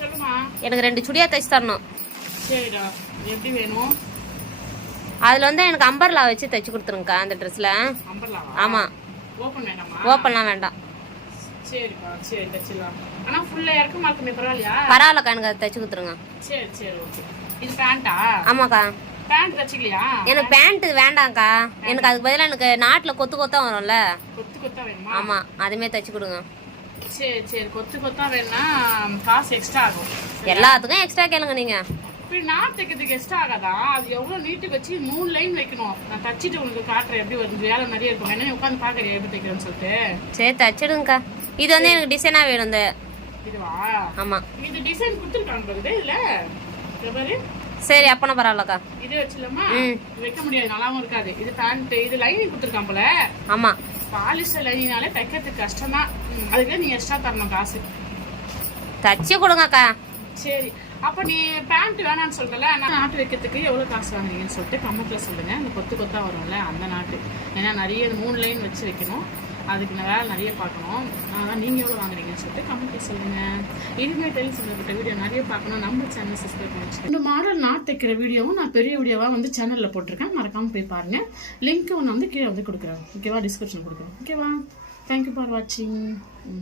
சொல்லுமா. எனக்கு 2 சுடியா தைச்சு தரணும். சரிடா, எப்படி வேணும்? அதுல வந்து எனக்கு அம்பர்லா வச்சு தைச்சு கொடுத்துருங்கக்கா அந்த ட்ரெஸ்ல. அம்பர்லாவா? ஆமா. ஓபன் வேண்டாமா? ஓப்பன்லாம் வேண்டாம். சரிப்பா, சரி தைச்சிடலாம். ஆனா ஃபுல்லா இறக்கமா இருக்குமே, பரவாயில்லையா? பரவாயில்லக்கா, எனக்கு அதை தைச்சு கொடுத்துருங்க. சரி சரி ஓகே. இது பேண்டா? ஆமாக்கா. பேண்ட் தைச்சிக்கலையா? எனக்கு பேண்ட் வேண்டாம்க்கா, எனக்கு அதுக்கு பதிலாக எனக்கு நாட்டில் கொத்து கொத்தா வரும்ல. கொத்து கொத்தா வேணுமா? ஆமா, அதுமே தைச்சு கொடுங்க. சரி சரி, கொத்து கொத்தா வேணும்னா காசு எக்ஸ்ட்ரா ஆகும். எல்லாத்துக்கும் எக்ஸ்ட்ரா கேளுங்க நீங்க. இப்படி நாட் தைக்கிறதுக்கு எக்ஸ்ட்ரா ஆகாதா? அது எவ்வளவு நீட்டுக்கு வச்சு 3 லைன் வைக்கணும். நான் தச்சிட்டு உங்களுக்கு காட்டுறேன் எப்படி வருது. வேலை நிறைய இருக்கும். என்ன உட்காந்து பாக்குறேன் எப்படி தைக்கிறேன்னு சொல்லிட்டு. சரி தச்சிடுங்கக்கா. இது வந்து எனக்கு டிசைனா வேணும். இந்த இதுவா? ஆமா. இது டிசைன் கொடுத்துருக்காங்க பாருங்க இல்ல பாரு. சரி அப்பனா பரவாயில்லக்கா. இது வச்சிடலாமா? வைக்க முடியாது, நல்லாவும் இருக்காது. இது பேண்ட், இது லைனிங் கொடுத்துருக்கான் போல. ஆமா. பாலிஸ்டர் லைனிங்னாலே தைக்கிறதுக்கு கஷ்டம் தான். அதுக்கு நீ எக்ஸ்ட்ரா தரணும் காசு. தச்சு கொடுங்கக்கா. சரி, அப்ப நீ பேண்ட் வேணான்னு சொல்றல, நான் நாட்டு வைக்கிறதுக்கு எவ்வளவு காசு வாங்குறீங்கன்னு சொல்லிட்டு கமெண்ட்ல சொல்லுங்க. அந்த கொத்து கொத்தா வரும்ல அந்த நாட்டு. ஏன்னா நிறைய 3 லைன் வச்சு வைக்கணும், அதுக்கு வேலை நிறைய பார்க்கணும். அதனால் நீங்கள் எவ்வளோ வாங்குறீங்கன்னு சொல்லிட்டு கமெண்ட்ல சொல்லுங்க. இனிமேல் டெய்லி சம்பந்தப்பட்ட வீடியோ நிறைய பார்க்கணும், நம்ம சேனல் சப்ஸ்கிரைப் பண்ணி வச்சுக்கோங்க. இந்த மாடல் நாட் தைக்கிற வீடியோவும் நான் பெரிய வீடியோவாக வந்து சேனலில் போட்டிருக்கேன், மறக்காம போய் பாருங்க. லிங்க் ஒன்று வந்து கீழே வந்து கொடுக்குறேன், ஓகேவா? டிஸ்கிரிப்ஷன் கொடுக்குறேன், ஓகேவா? தேங்க்யூ ஃபார் வாட்சிங்.